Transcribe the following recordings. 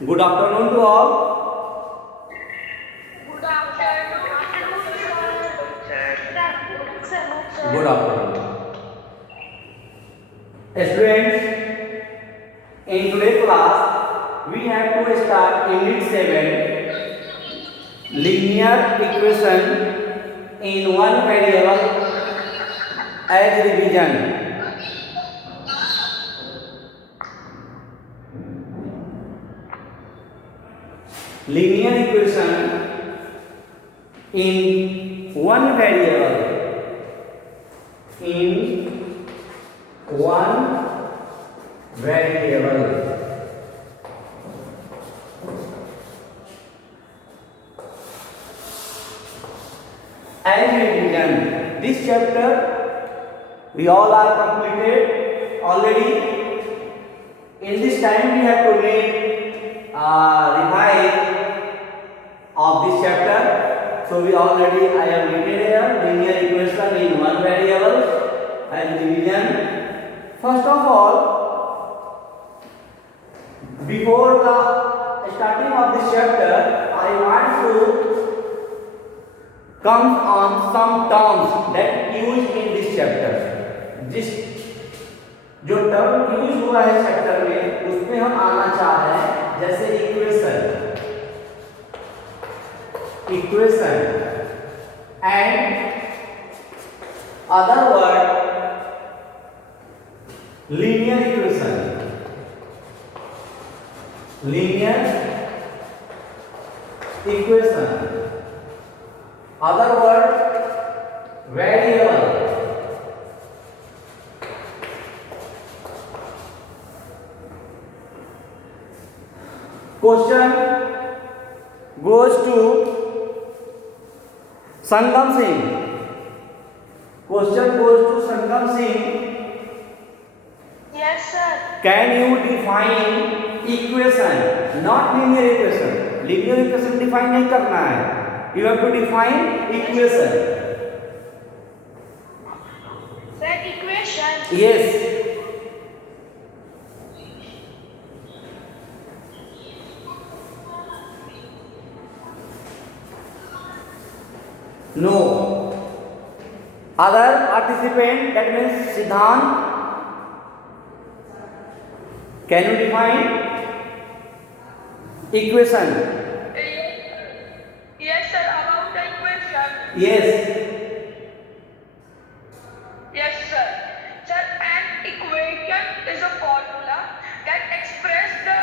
Good afternoon to all. Good afternoon, sir. Good afternoon, Good sir. afternoon. Students, in today's class, we have to start Unit 7, linear equation in one variable as revision. Linear equation in one variable. In one variable. As revision, this chapter we all are completed already. In this time we have to read revise of this chapter. So we already I have written here linear equation in one variable as division. First of all, before the starting of this chapter, I want to come on some terms that used in this chapter. जिस जो term use हुआ है chapter में उसमें हम आना चाह रहे हैं, जैसे equation and other word linear equation other word variable. Question goes to Sangam Singh. Question goes to Sangam Singh. Yes, sir. Can you define equation, not linear equation? Linear equation define नहीं करना है. You have to define equation. Sir, equation. Yes. No. Other participant, that means Siddhant. Can you define equation? Yes, sir. About the equation. Yes. Yes, sir. Sir, an equation is a formula that expresses the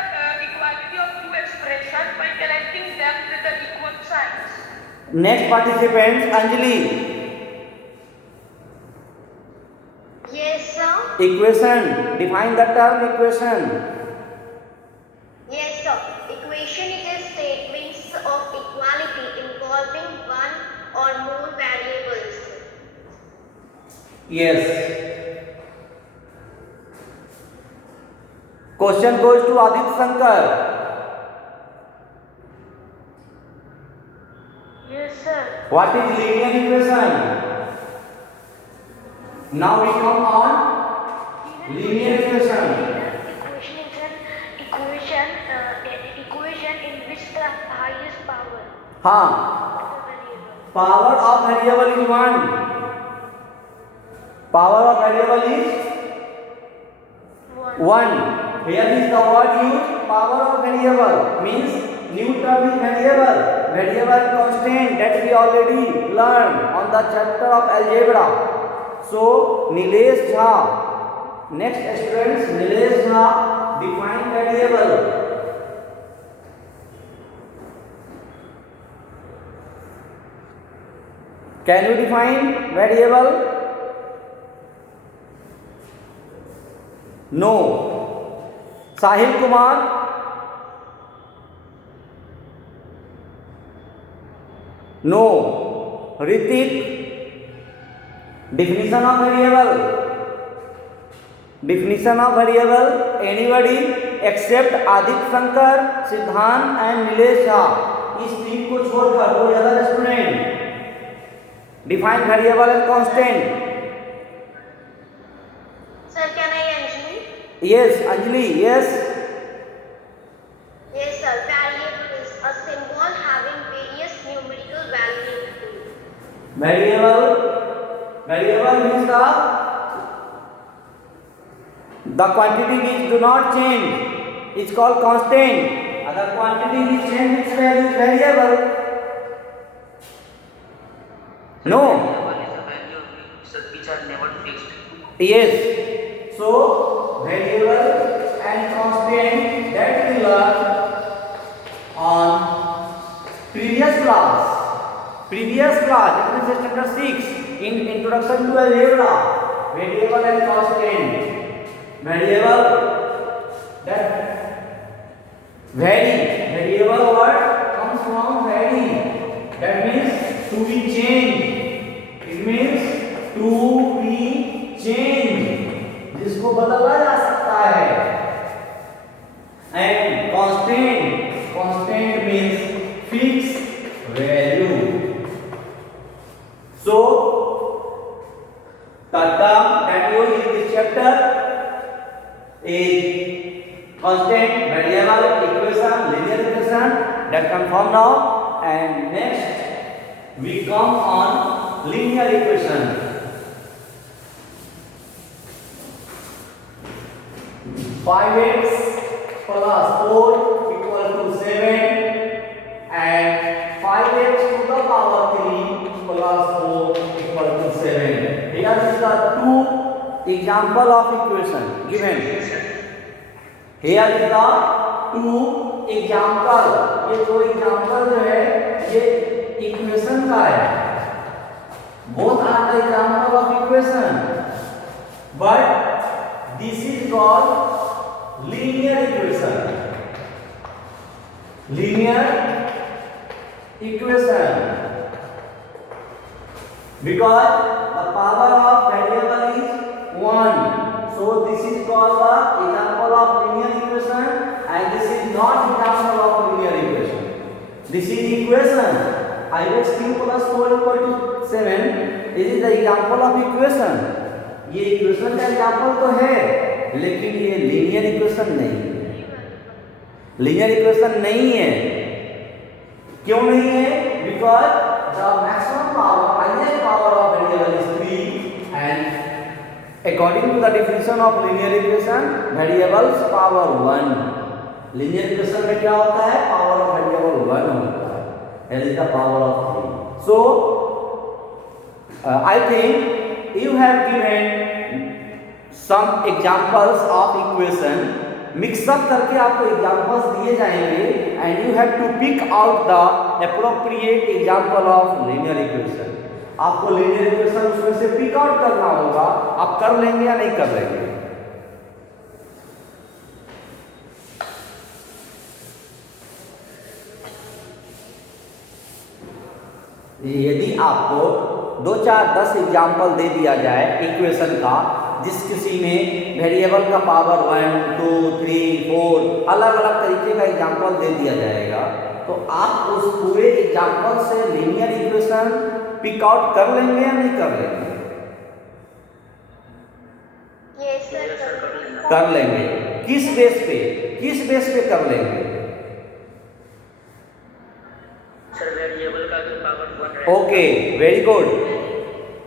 equality of two expressions by connecting them with the equal signs. Next participant, Anjali. Yes, sir. Equation. Define the term equation. Yes, sir. Equation is a statement of equality involving one or more variables. Yes. Question goes to Aditya Shankar. Yes, sir. What is linear equation? Now we come on linear equation. Equation is an equation in which the highest power हाँ. of the variable. Power of variable is 1. Power of variable is 1. Here is the word used, power of variable, means new term is variable. Variable constant that we already learned on the chapter of algebra. So Nilesh Jha, next students, Nilesh Jha, define variable. Can you define variable? No. Sahil Kumar. No. Ritik. Definition of variable. Definition of variable. Anybody except Aditya Shankar, Siddhant and Nilesh Jha. इस तीन को छोड़कर कोई other student define variable and constant. Sir, can I answer? Yes, Anjali, yes. Yes, sir. The quantity which do not change is called constant. The quantity which change its value is variable. No. Variable is a value which are never fixed. Yes. So variable and constant that we learn on previous class. Previous class, it is chapter 6 in introduction to algebra. Variable and constant. Variable that variable word comes from vary. That means to be changed. It means to be changed. जिसको बदला जा सकता है. And constant means fixed value. So the term that used in this chapter is constant, variable, equation, linear equation that can form now. And next we come on linear equation. 5x plus 4 equal to 7 and 5x to the power 3 plus 4 equal to 7. Here is the two example of equation given. Here is the two example. ये दो example जो है ये equation का है. Both are the example of equation, but this is called linear equation. Linear equation because the power of variable is 1. So this is called the example of linear equation, and this is not example of linear equation. This is equation. Ix cube plus 4 equal to 7. This is the example of equation. ये equation का example तो है, लेकिन ये linear equation नहीं है. Linear equation नहीं है. क्यों नहीं है? Because the maximum power, highest power of variable is 3 and according to the definition of linear equation variables power 1. Linear equation में क्या होता है? पावर ऑफ वेरिएबल 1 होता है. That is the power of 3. So I think you have given some examples of equation. Mix up करके आपको examples दिए जाएंगे and you have to pick out the appropriate example of linear equation. आपको linear equation उसमें से pick out करना होगा. आप कर लेंगे या नहीं कर लेंगे? यदि आपको 2, 4, 10 एग्जाम्पल दे दिया जाए इक्वेशन का, जिस किसी में वेरिएबल का पावर 1, 2, 3, 4 अलग अलग तरीके का एग्जाम्पल दे दिया जाएगा, तो आप उस पूरे एग्जाम्पल से लीनियर इक्वेशन पिक आउट कर लेंगे या नहीं कर लेंगे? Yes, sir. कर लेंगे. किस बेस पे कर लेंगे? सर वेरिएबल का जो पावर 1 है. Okay, very good.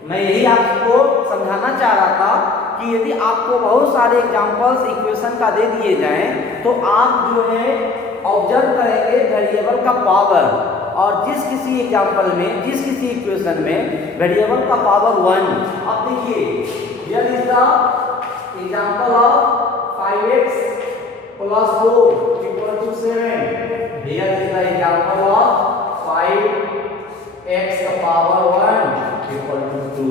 मैं यही आपको समझाना चाह रहा था कि यदि आपको बहुत सारे एग्जांपल्स इक्वेशन का दे दिए जाएं तो आप जो है ऑब्जर्व करेंगे वेरिएबल का पावर, और जिस किसी एग्जांपल में, जिस किसी इक्वेशन में वेरिएबल का पावर 1. अब देखिए, here is the example of 5x plus 4 equal to 7. Here is the example of 5x का पावर 1 equal to 2.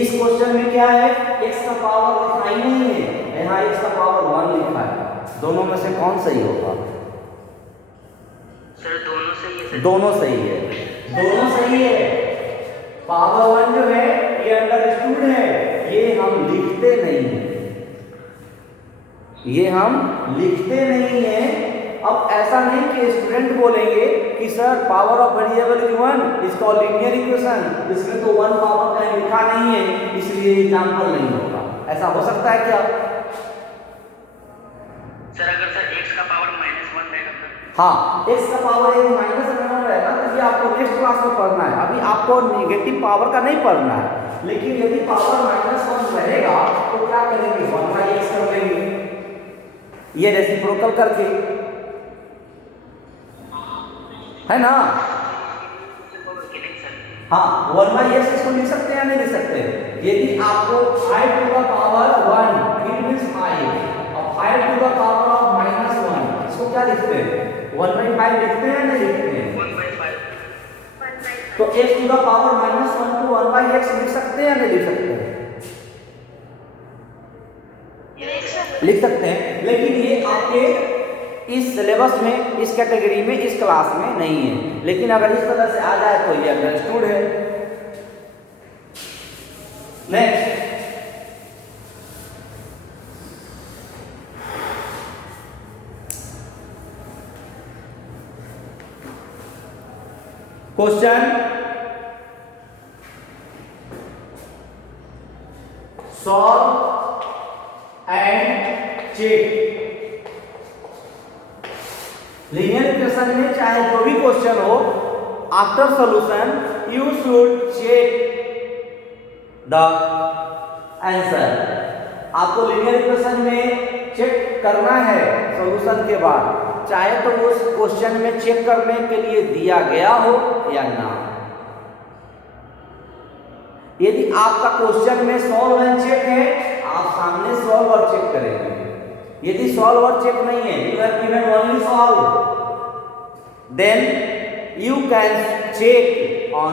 इस क्वेश्चन में क्या है? x का पावर लिखा ही नहीं है, यहाँ x का पावर 1 लिखा है. दोनों में से कौन सही होगा? सर दोनों सही है. दोनों सही है. दोनों सही है. पावर 1 जो है ये अंडरस्टूड है, ये हम लिखते नहीं है. ये हम लिखते नहीं है. अब ऐसा नहीं कि स्टूडेंट बोलेंगे कि sir power of variable is 1, इसका लीनियर इक्वेशन, इसमें तो 1 पावर कहीं लिखा नहीं है इसलिए एग्जांपल नहीं होगा. ऐसा हो सकता है क्या? सर अगर सर x का पावर -1 रहेगा सर. हाँ, x का पावर यदि -1 रहेगा तो ये आपको नेक्स्ट क्लास में पढ़ना है. अभी आपको नेगेटिव पावर का नहीं पढ़ना है. लेकिन यदि पावर -1 रहेगा तो क्या करेंगे? 1/x ये रेसिप्रोकल करके, है ना। हाँ, 1/s इसको लिख सकते हैं या नहीं लिख सकते? यदि आपको 5 to the power 1 it means 5 और 5 to the power of -1 इसको क्या लिखते हैं? 1/5 लिखते हैं या नहीं लिखते हैं? 1/5। तो x to the power -1 को 1/x लिख सकते हैं या नहीं लिख सकते हैं? लिख सकते हैं, लेकिन ये आपके इस सिलेबस में, इस कैटेगरी में, इस क्लास में नहीं है। लेकिन अगर इस तरह से आ जाए तो ये अंडरस्टूड है। Next, question solve and check. Linear equation में चाहे जो भी क्वेश्चन हो, after solution you should check the answer. आपको लीनियर इक्वेशन में चेक करना है सॉल्यूशन के बाद, चाहे तो उस क्वेश्चन में चेक करने के लिए दिया गया हो या ना। यदि आपका क्वेश्चन में सॉल्व एंड चेक है, आप सामने सॉल्व और चेक करेंगे। यदि सॉल्व और चेक नहीं है, you have given only solve, then you can check on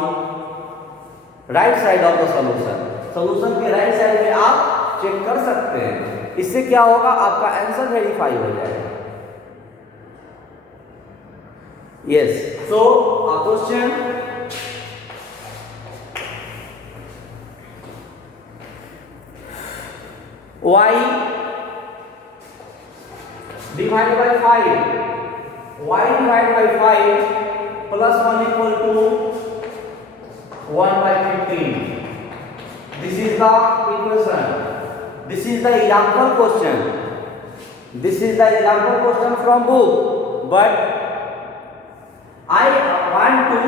right side of the solution. Solution के राइट साइड में आप चेक कर सकते हैं। इससे क्या होगा, आपका आंसर वेरीफाई हो जाएगा। Yes, so a question y divided by 5, y divided by 5 plus 1 equal to 1/15. This is the equation. This is the example question. This is the example question from book. But I want to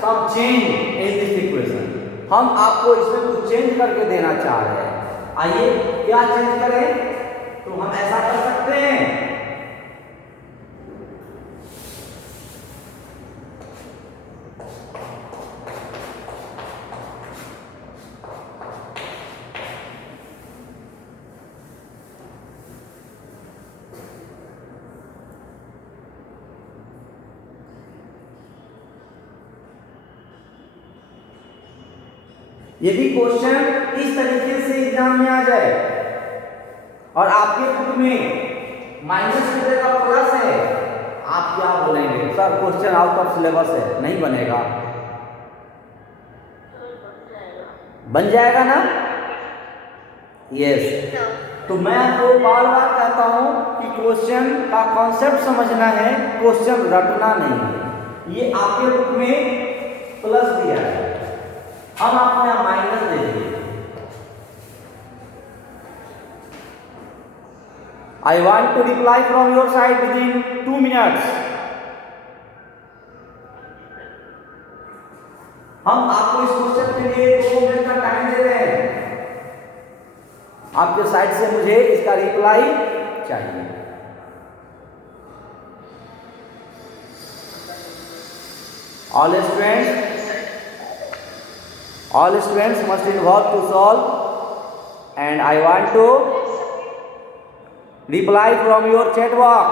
some change in this equation. हम आपको इसमें कुछ change करके देना चाह रहे हैं। आइए क्या चेंज करें? तो हम ऐसा कर सकते हैं, यदि क्वेश्चन इस तरीके से एग्जाम में आ जाए और आपके बुक में माइनस की जगह प्लस है, आप क्या बोलेंगे? Sir question out of syllabus है, नहीं बनेगा। बन जाएगा ना? यस। तो मैं आपको बार बार कहता हूं कि क्वेश्चन का कॉन्सेप्ट समझना है, क्वेश्चन रटना नहीं है। ये आपके बुक में प्लस दिया है, हम आपको यहां माइनस दे दिए। I want to reply from your side within 2 minutes. हम आपको इस क्वेश्चन के लिए 2 मिनट का टाइम दे रहे हैं। आपके साइड से मुझे इसका रिप्लाई चाहिए। All students must involve to solve, and I want to reply from your chat box.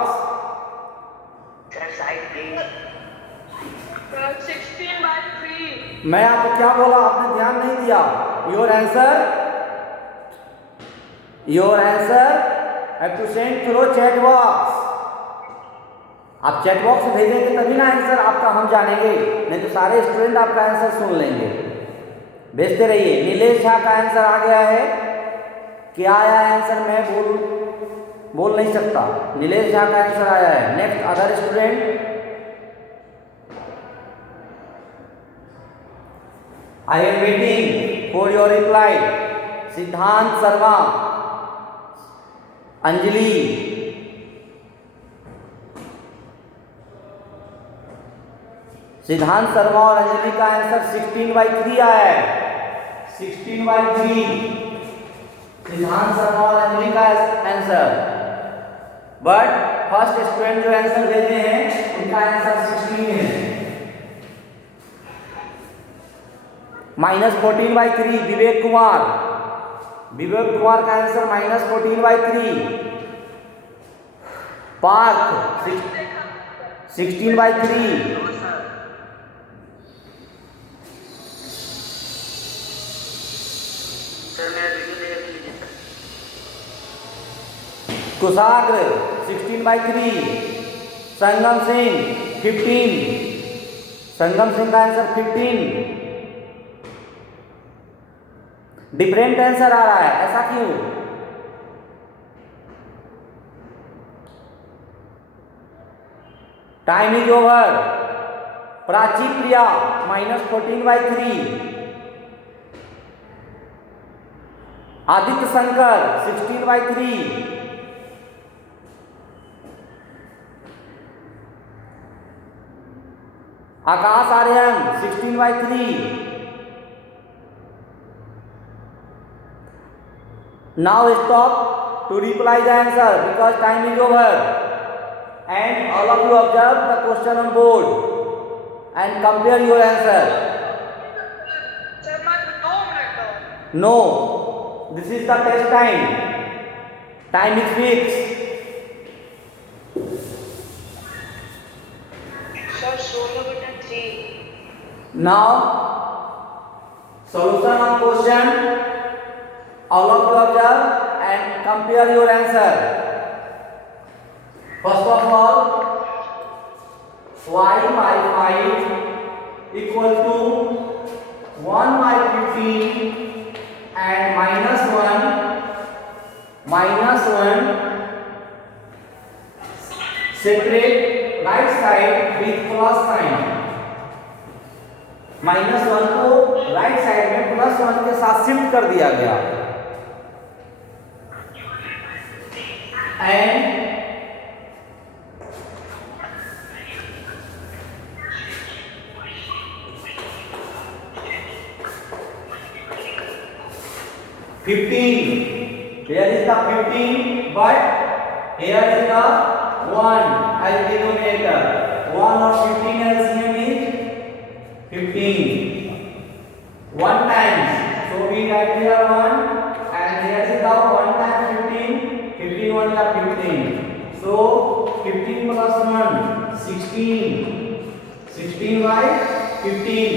Sir, side please. 16/3. मैं आपको क्या बोला, आपने ध्यान नहीं दिया। Your answer have to send through chat box. आप चैट बॉक्स भेजेंगे तभी ना आंसर आपका हम जानेंगे, नहीं तो सारे स्टूडेंट आपका आंसर सुन लेंगे। भेजते रहिए। नीलेश झा का आंसर आ गया है। क्या आया आंसर? मैं बोल नहीं सकता। नीलेश झा का आंसर आया है। Next other student. I am waiting for your reply. सिद्धांत शर्मा, अंजलि, सिद्धांत शर्मा और अंजलि का आंसर 16/3 आया है। 16/3 सिद्धांत शर्मा और अंजलि का आंसर। बट फर्स्ट स्टूडेंट जो आंसर भेजे हैं उनका आंसर 16 है। -14/3 विवेक कुमार का आंसर -14/3। पार्थ 16/3। सर मेरा वीडियो देख लीजिए सर। कुशाग्र 16/3। संगम सिंह 15। संगम सिंह का आंसर 15। डिफरेंट आंसर आ रहा है, ऐसा क्यों? Time is over. Prachi Priya -14/3। Aditya Shankar 16/3। Akash Aryan 16/3। Now stop to reply the answer because time is over, and all of you observe the question on board and compare your answer. Sir मात्र 2 minute दो। No, this is the test time. Time is fixed. Sir 16/3। Now, solution of question. All of you observe and compare your answer. First of all, y/5 equal to 1/15 and -1 separate right side with plus sign। -1 को right side में +1 के साथ shift कर दिया गया। And 15, here is the 15, but here is the 1 as denominator. 1 of 15 LCM is 15. 1 times, so we write here 1, and here is the 1 times 15. 15 1 का 15, so 15 plus 1 16, 16/15।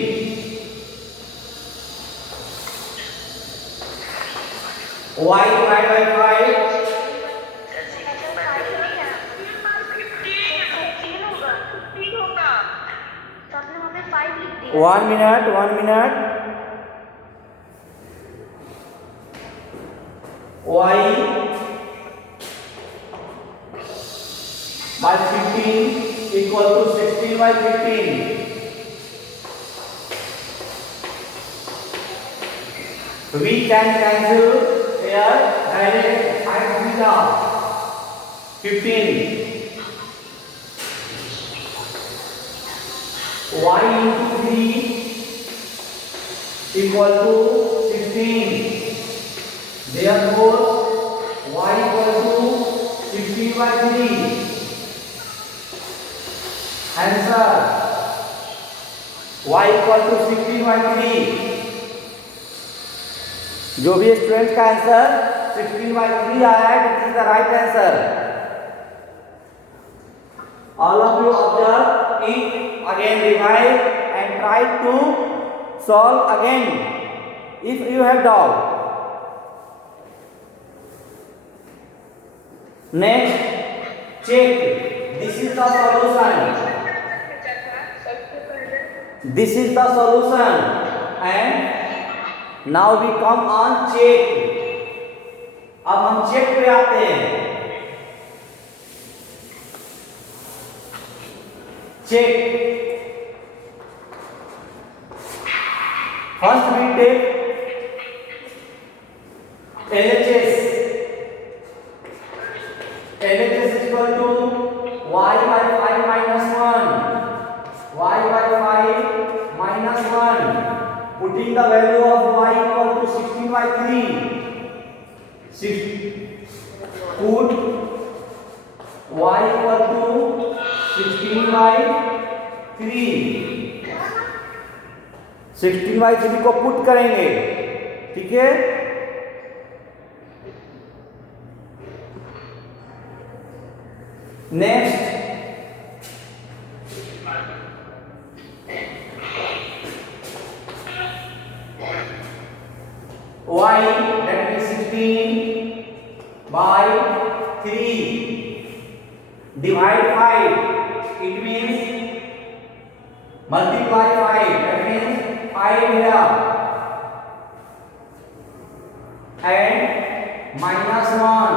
y divided by 5 sir 16/15। 15 होगा। 15 होगा। तो आपने वहाँ पे 5 लिख दिया। 1 minute y by 15 equal to 16/15। We can cancel here direct side with 15। y into 3 equal to 16। Therefore, y equal to 16/3। Answer y equal to 16/3। जो भी स्टूडेंट का आंसर 16/3 आया है, this is the right answer. All of you observe it, again revise and try to solve again if you have doubt. Next, check. This is the solution. This is the solution, and now we come on check. अब हम check पे आते हैं। Check, first we take LHS. LHS is equal to y by 5 minus 1. Y by 5 minus 1. Putting the value of y equal to 16/3. Put y equal to 16/3। 16/3 को put करेंगे, ठीक है। Next y, that is 16/3 divide 5, it means multiply 5, that means 5 here and minus 1,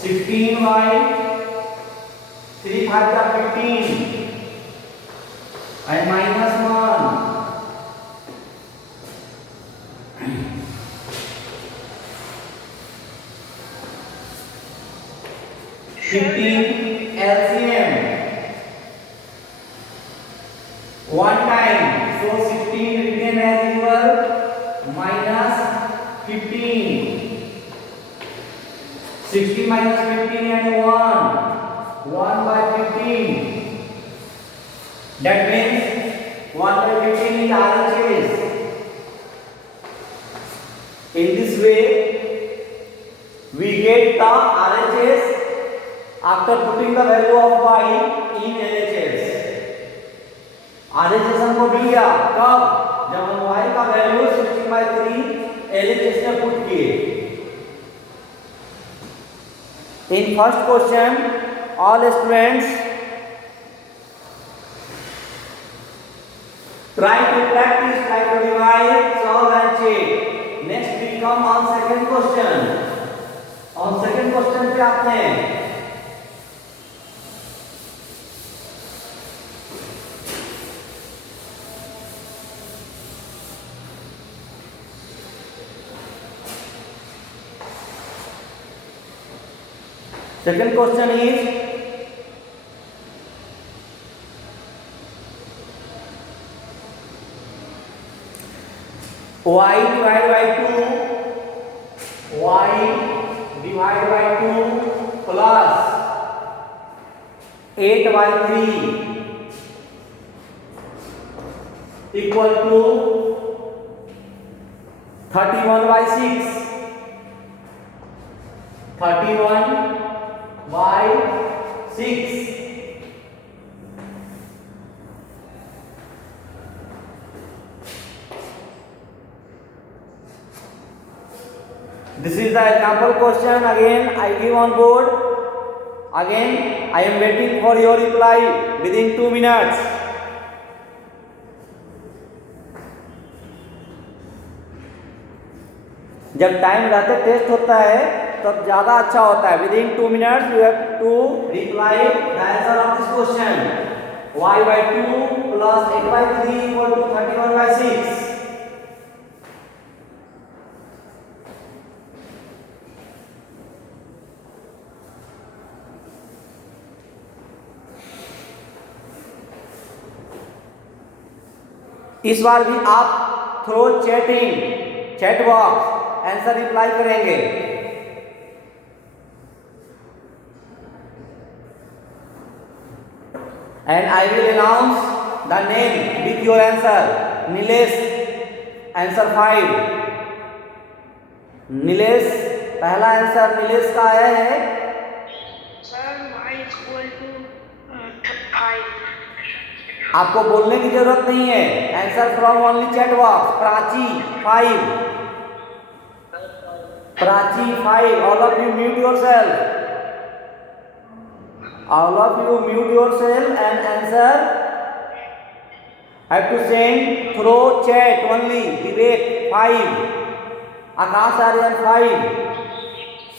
16/3 5 15 and minus 1, 15 LCM one time, so 16 written as equal minus 15, 16 minus 15 and 1/15, that means 1/15 is RHS. In this way we get the RHS after putting the value of y in LHS। RHS हमको मिल गया कब? जब हम y का value 16/3 LHS में put किए। In first question, all students try to practice, try to revise, solve and check. Next we come on second question. On second question पे आपने second question is y divided by 2 plus 8/3 equal to 31/6, 31/6। This is the example question. Again I give on board. Again I am waiting for your reply within 2 minutes. जब time रहते test होता है तब ज्यादा अच्छा होता है। Within 2 minutes you have to reply the answer of this question. y/2 plus 8/3 equal to 31/6। इस बार भी आप through chat box answer reply करेंगे। And I will announce the name with your answer. Nilesh answer 5। Nilesh पहला answer Nilesh का आया है। Sir, y is equal to 5. आपको बोलने की जरूरत नहीं है। Answer from only chat box. Prachi 5। Prachi 5। All of you mute yourself. All of you mute yourself and answer. Have to send through chat only. Vivek 5. Akash Aryan 5.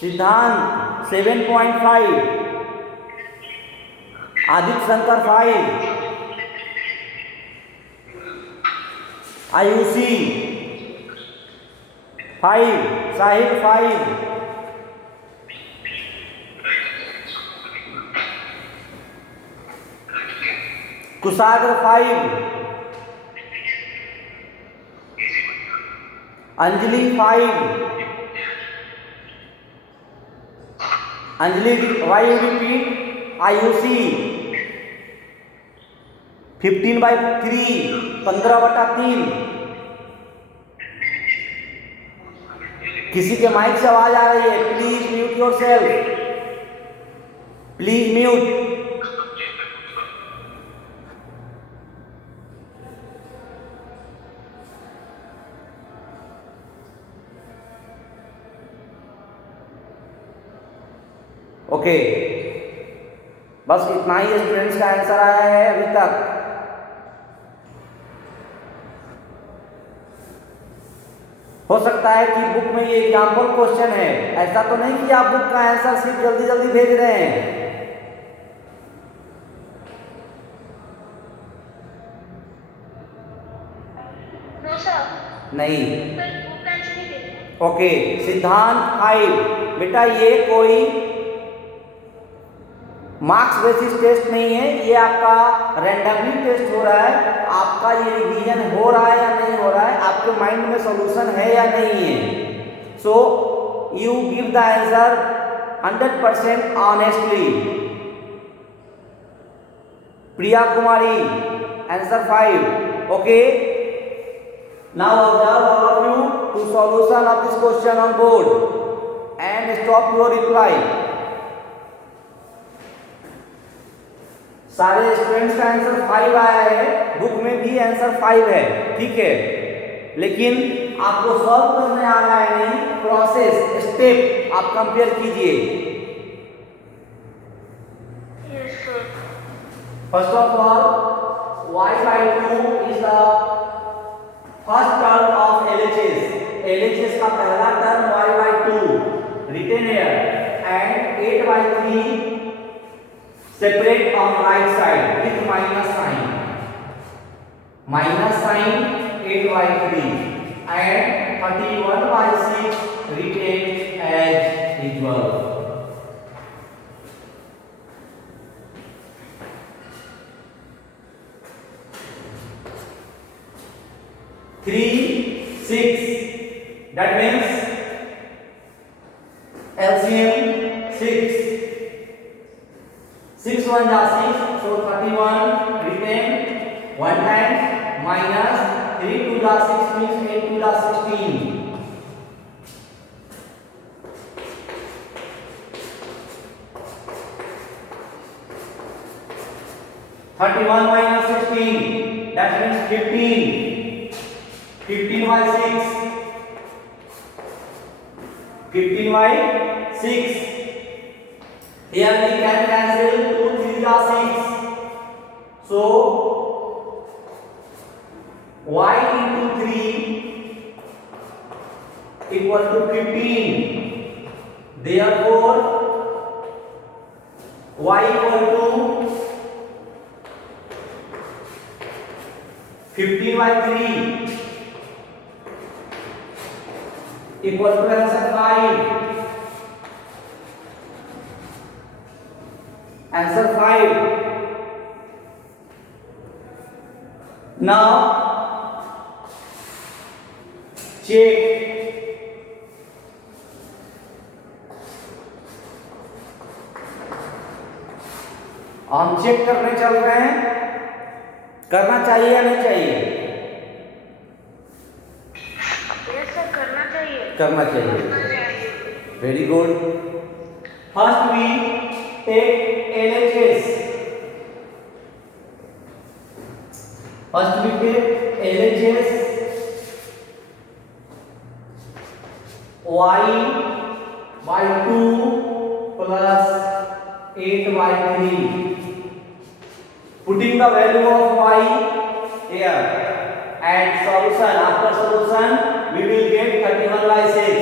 Siddhant 7.5. Adit Shankar 5. Ayushi 5. Sahil 5. Kushagra 5। Anjali 5. Anjali why you repeat? Ayushi 15/3 15/3. किसी के mic से आवाज आ रही है, please mute your self, please mute. Okay, बस इतना ही students का answer आया है अभी तक. हो सकता है कि बुक में ये एग्जाम्पल क्वेश्चन है, ऐसा तो नहीं कि आप बुक का आंसर सिर्फ जल्दी जल्दी भेज रहे हैं. नो सर, नहीं. फिर बुक आंसर नहीं देते. ओके, सिद्धांत 5. बेटा ये कोई मार्क्स बेसिस टेस्ट नहीं है, ये आपका रैंडमली टेस्ट हो रहा है. आपका ये रिवीजन हो रहा है या नहीं हो रहा है, आपके माइंड में सॉल्यूशन है या नहीं है. So you give the answer 100% honestly. Priya Kumari answer 5. Okay, now observe all of you to solution of this question on board and stop your reply. सारे स्टूडेंट्स का आंसर 5 आया है, बुक में भी आंसर 5 है, ठीक है. लेकिन आपको सॉल्व करने आ रहा है नहीं, प्रोसेस स्टेप आप कंपेयर कीजिए. Yes sir. First of all y/2 is the first term of LHS. LHS का पहला term y/2 written here and 8/3 separate on right side with minus sign. Minus sign 8/3 and 31/6 retained as usual. Three, 6. That means LCM 6. 6 1 जा 6, so 31 retain 1 time minus 3 2 जा 6 means 8 2 जा 16. (31 minus 16) that means 15. 15/6. 15/6. Here we can cancel 2 3 are 6. So y into 3 equal to 15. Therefore y equal to 15/3 equal to answer 5. Answer 5. Now check. हम check करने चल रहे हैं, करना चाहिए या नहीं चाहिए? यस सर, करना चाहिए. करना चाहिए. Very good. First we take LHS. First we take LHS y/2 plus 8/3. Putting the value of y here and solution. After solution we will get 31/6.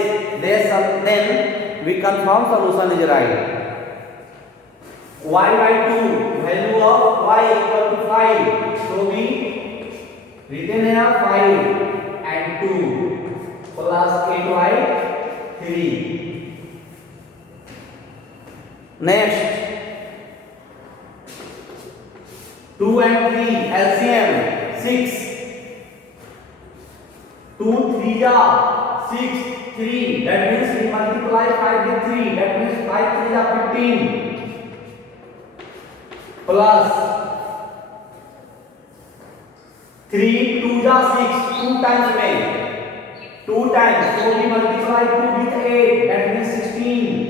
Then we confirm solution is right. y/2 value of y equal to 5. So we written here 5 and 2 plus 8/3. Next 2 and 3 LCM 6. 2 3 जा 6, 3. That means we multiply 5 with 3. That means 5 3 are 15. Plus 3 2 are 6. 2 times में 2 times. So we multiply 2 with 8. That means 16.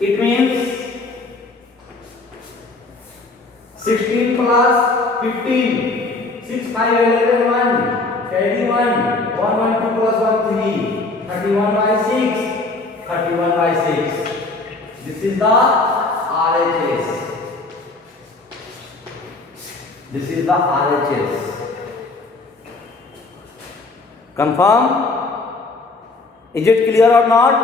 It means 16 plus 15. 6 5 11 1. Carry 1. 1 1 2 plus 1 3. 31 by 6. 31 by 6. This is the RHS. This is the RHS. Confirm? Is it clear or not?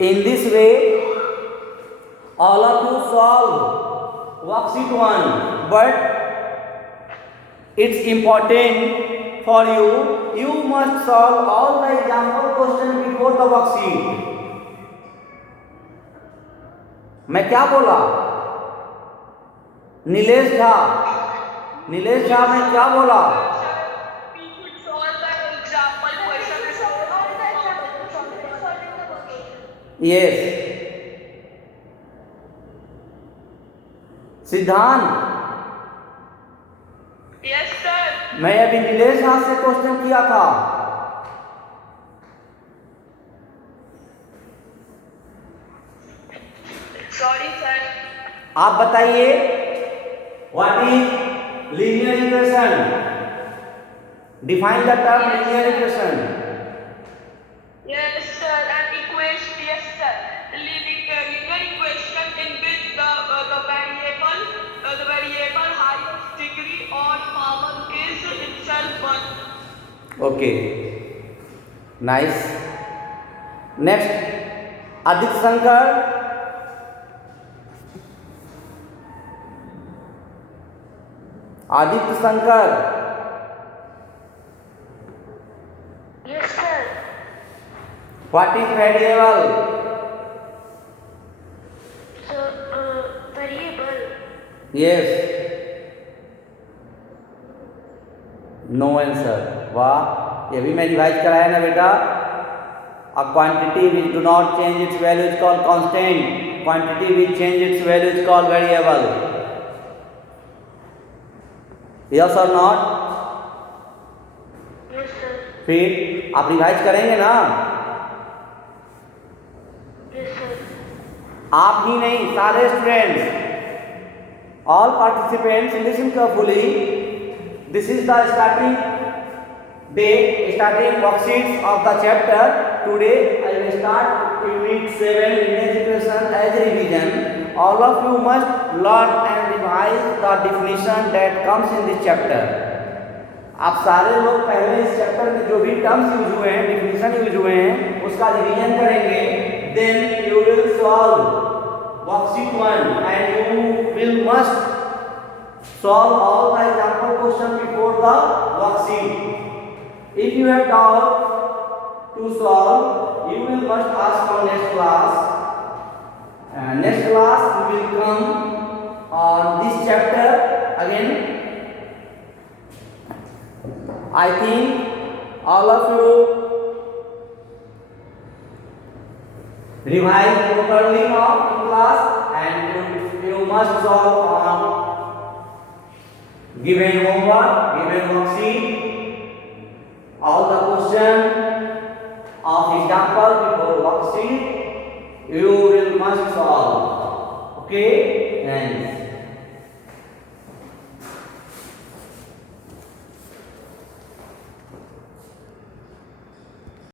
In this way, all of you solve worksheet 1, but it's important for you. You must solve all the example question before the worksheet. मैं क्या बोला? नीलेश झा, मैं क्या बोला? We should solve the example question before. Yes. सिद्धांत, Yes, sir. मैं अभी नीलेश झा से क्वेश्चन किया था. Sorry, sir. आप बताइए, what is linear equation? Define the term linear equation. Yes, sir. An equation. Yes, sir. Linear equation in which the variable highest degree or power is itself 1. Okay. Nice. Next, Aditya Shankar. Aditya Shankar. Yes, sir. What is variable? So, variable. Yes. No answer. वाह, ये भी मैं revise कराया ना बेटा. A quantity which do not change its value is called constant. Quantity which change its value is called variable. Yes or not? Yes, sir. फिर आप revise करेंगे ना? Yes, sir. आप ही नहीं, सारे students. All participants listen carefully. This is the starting worksheets of the chapter. Today I will start unit 7 linear equation as a revision. All of you must learn and revise the definition that comes in this chapter. आप सारे लोग पहले इस chapter में जो भी terms use हुए हैं, डिफिनीशन यूज हुए हैं, उसका रिवीजन करेंगे. Then you will solve worksheet 1 and you will must solve all the example question before the worksheet. If you have doubt to solve, you will must ask for next class. Next class we will come on this chapter again. I think all of you revise properly now in class and you must solve on given homework, given worksheet, all the question of example before worksheet you will must solve. Okay? Thanks.